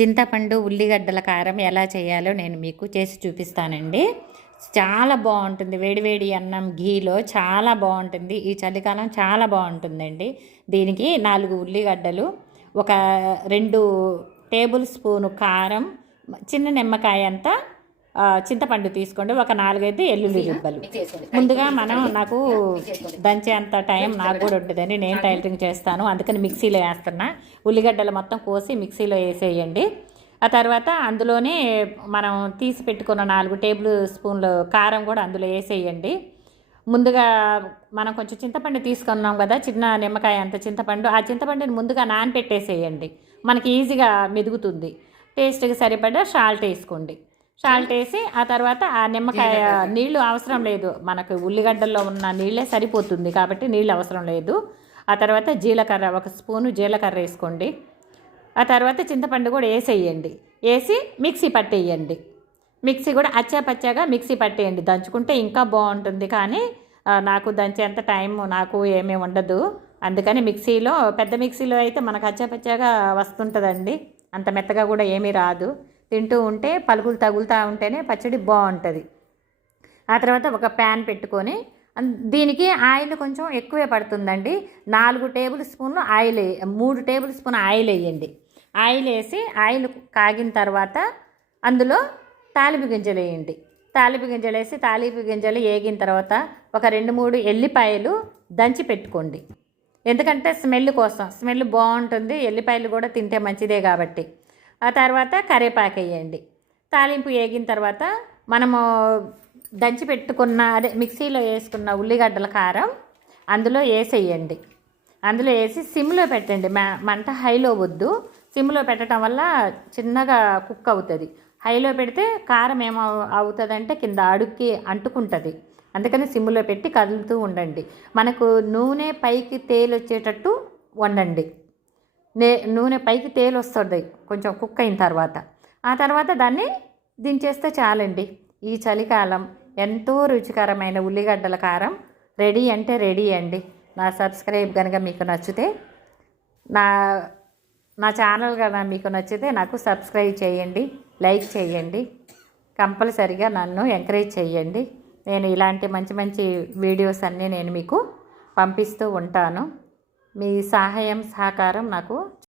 చింతపండు ఉల్లిగడ్డల కారం ఎలా చేయాలో నేను మీకు చేసి చూపిస్తానండి. చాలా బాగుంటుంది. వేడివేడి అన్నం ఘీలో చాలా బాగుంటుంది. ఈ చలికాలం చాలా బాగుంటుందండి. దీనికి నాలుగు ఉల్లిగడ్డలు ఒక రెండు టేబుల్ స్పూను కారం చిన్న నిమ్మకాయ అంతా చింతపండు తీసుకోండి. ఒక నాలుగైదు ఎల్లుల్లి రిబ్బలు. ముందుగా మనం నాకు దంచే అంత టైం నాకు కూడా ఉంటుందండి. నేను టైలరింగ్ చేస్తాను. అందుకని మిక్సీలో వేస్తున్నా. ఉల్లిగడ్డలు మొత్తం కోసి మిక్సీలో వేసేయండి. ఆ తర్వాత అందులోనే మనం తీసి పెట్టుకున్న నాలుగు టేబుల్ స్పూన్లు కారం కూడా అందులో వేసేయండి. ముందుగా మనం కొంచెం చింతపండు తీసుకున్నాం కదా చిన్న నిమ్మకాయ అంత చింతపండు. ఆ చింతపండుని ముందుగా నానపెట్టేసేయండి. మనకి ఈజీగా మెదుగుతుంది. టేస్ట్కి సరిపడా సాల్ట్ వేసుకోండి. సాల్ట్ వేసి ఆ తర్వాత ఆ నిమ్మకాయ నీళ్ళు అవసరం లేదు. మనకు ఉల్లిగడ్డల్లో ఉన్న నీళ్ళే సరిపోతుంది కాబట్టి నీళ్ళు అవసరం లేదు. ఆ తర్వాత జీలకర్ర ఒక స్పూను జీలకర్ర వేసుకోండి. ఆ తర్వాత చింతపండు కూడా వేసేయండి. వేసి మిక్సీ పట్టేయండి. మిక్సీ కూడా అచ్చా పచ్చాగా మిక్సీ పట్టేయండి. దంచుకుంటే ఇంకా బాగుంటుంది కానీ నాకు దంచేంత టైం నాకు ఏమీ ఉండదు. అందుకని మిక్సీలో పెద్ద మిక్సీలో అయితే మనకు అచ్చా పచ్చాగా వస్తుంటుందండి. అంత మెత్తగా కూడా ఏమీ రాదు. తింటూ ఉంటే పలుకులు తగులుతూ ఉంటేనే పచ్చడి బాగుంటుంది. ఆ తర్వాత ఒక ప్యాన్ పెట్టుకొని దీనికి ఆయిల్ కొంచెం ఎక్కువే పడుతుందండి. నాలుగు టేబుల్ స్పూన్లు ఆయిల్ వేయ- మూడు టేబుల్ స్పూన్ ఆయిల్ వేయండి. ఆయిల్ వేసి ఆయిల్ కాగిన తర్వాత అందులో తాలింపు గింజలు వేయండి. తాలింపు గింజలు వేసి తాలింపు గింజలు వేగిన తర్వాత ఒక రెండు మూడు ఎల్లిపాయలు దంచి పెట్టుకోండి. ఎందుకంటే స్మెల్ కోసం స్మెల్ బాగుంటుంది ఎల్లిపాయలు కూడా తింటే మంచిదే కాబట్టి. ఆ తర్వాత కరివేపాకు వేయండి. తాలింపు వేగిన తర్వాత మనము దంచి పెట్టుకున్న అదే మిక్సీలో వేసుకున్న ఉల్లిగడ్డల కారం అందులో వేసేయండి. అందులో వేసి సిమ్లో పెట్టండి. మ- మంట హైలో వద్దు. సిమ్లో పెట్టడం వల్ల చిన్నగా కుక్ అవుతుంది. హైలో పెడితే కారం ఏమో అవుతుందంటే కింద అడుక్కి అంటుకుంటుంది. అందుకని సిమ్లో పెట్టి కదులుతూ ఉండండి. మనకు నూనె పైకి తేలొచ్చేటట్టు వండండి. నే నూనె పైకి తేలు వస్తుంది కొంచెం కుక్ అయిన తర్వాత. ఆ తర్వాత దాన్ని దించేస్తే చాలండి. ఈ చలికాలం ఎంతో రుచికరమైన ఉల్లిగడ్డల కారం రెడీ అంటే రెడీ అండి. నా సబ్స్క్రైబ్ కనుక మీకు నచ్చితే నా నా ఛానల్ కనుక మీకు నచ్చితే నాకు సబ్స్క్రైబ్ చేయండి లైక్ చేయండి కంపల్సరిగా నన్ను ఎంకరేజ్ చేయండి. నేను ఇలాంటి మంచి మంచి వీడియోస్ అన్నీ నేను మీకు పంపిస్తూ ఉంటాను. మీ సహాయం సహకారం నాకు